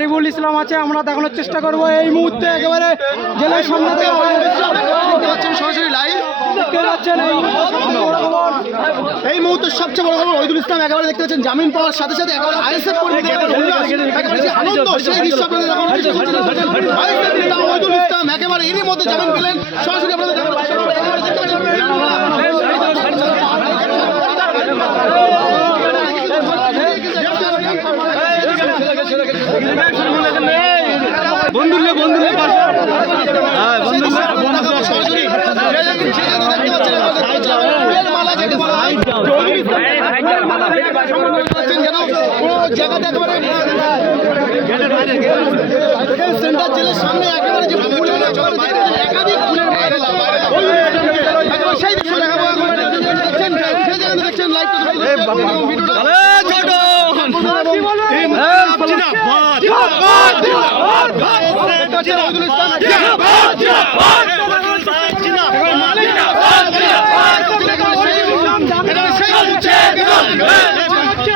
কারিবুল ইসলাম আছে আমরা দেখানোর চেষ্টা করব। এই মুহূর্তে একেবারে জেলার সামনে থেকে দেখতে পাচ্ছেন সরাসরি লাইভ দেখতে পাচ্ছেন এই মুহূর্তে সবচেয়ে বড় খবর ওইদুল ইসলাম একেবারে দেখতে পাচ্ছেন জামিন পাওয়ার সাথে সাথে একেবারে আইএসএফ আনন্দ সেই দৃশ্য আপনাদের ওইদুল ইসলাম একেবারে এরই মধ্যে জামিন পেলেন। সরাসরি আপনাদের দেখানোর চেষ্টা করব। একেবারে দেখতে বন্ধুলে বন্ধুলে হ্যাঁ বন্ধুলে পাচ্ছেন সরাসরি যে যে- যে যে দেখতে পাচ্ছেন একেবারে দেখতে পাচ্ছেন ফুলের মালা যেটা বলা হয়, চৌধুরী ইসলাম দেখতে পাচ্ছেন যেন কোনো জায়গাতে একেবারে সেন্টার জেলের সামনে একেবারে যে ফুলের একেবারে একাধিক ফুলের মালা ওই একেবারে সেই দৃশ্য দেখাবো একেবারে দেখছেন সেই জায়গাতে দেখছেন লাইটটা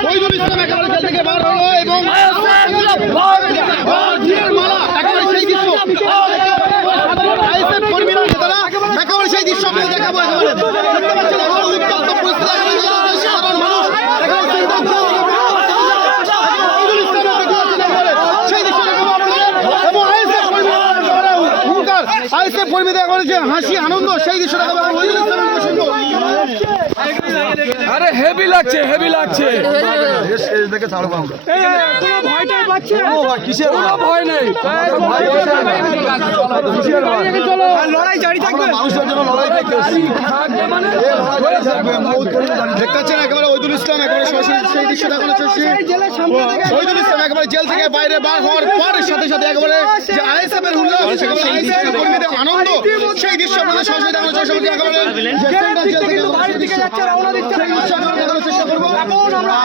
ওইদুল ইসলাম একেবারে জেল থেকে বার হলো এবং মালা একেবারে সেই দৃশ্য আইএসএফ কর্মীরা নেতারা একেবারে সেই দৃশ্য আপনাদের দেখাবো একেবারে দেখতে পাচ্ছেন একেবারে উত্তপ্ত পরিস্থিতি একেবারে জেলার সাধারণ মানুষ একেবারে চিন্তা হচ্ছে ওইদুল ইসলামের দেখতে পাচ্ছেন একেবারে সেই দৃশ্য দেখাবো আপনাদের এবং আইএসএফ কর্মীরা একেবারে হুঙ্কার কর্মীদের করেছে হাসি আনন্দ সেই দৃশ্য ওইদুল আরে হেভি লাগছে হেভি লাগছে। পাচ্ছে কিসের ভয়? নেই। লড়াই জারি থাকবে। মানুষের জন্য লড়াই করতে দেখতে পাচ্ছেন একেবারে ওইদুল ইসলাম একেবারে সরাসরি সেই দৃশ্য দেখানো চলছে শহীদুল ইসলাম একেবারে জেল থেকে বাইরে বার হওয়ার পর সাথে সাথে একেবারে যে আইএসএফ এর উল্লাস একেবারে আইএসএফ কর্মীদের আনন্দ সেই দৃশ্য আপনাদের সরাসরি দেখানো চলছে একেবারে দিক থেকে কিন্তু দিকে যাচ্ছে রওনা দিচ্ছে সেই দৃশ্য আপনাদের দেখানোর চেষ্টা করব। এখন আমরা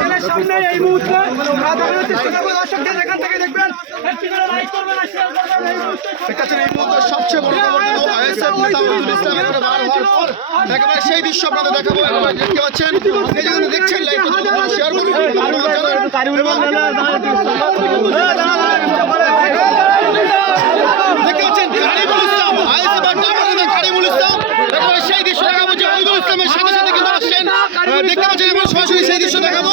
জেলের সামনে এই মুহূর্তে দর্শকদের যেখান থেকে দেখবেন সবচেয়ে বড় সেই দৃশ্য আপনাদের দেখাবো দেখতে পাচ্ছেন, এই যেখানে দেখছেন শেয়ার দেখতে পাচ্ছেন সেই দৃশ্য দেখাবো যে আসছেন দেখতে সরাসরি সেই দৃশ্য দেখাবো।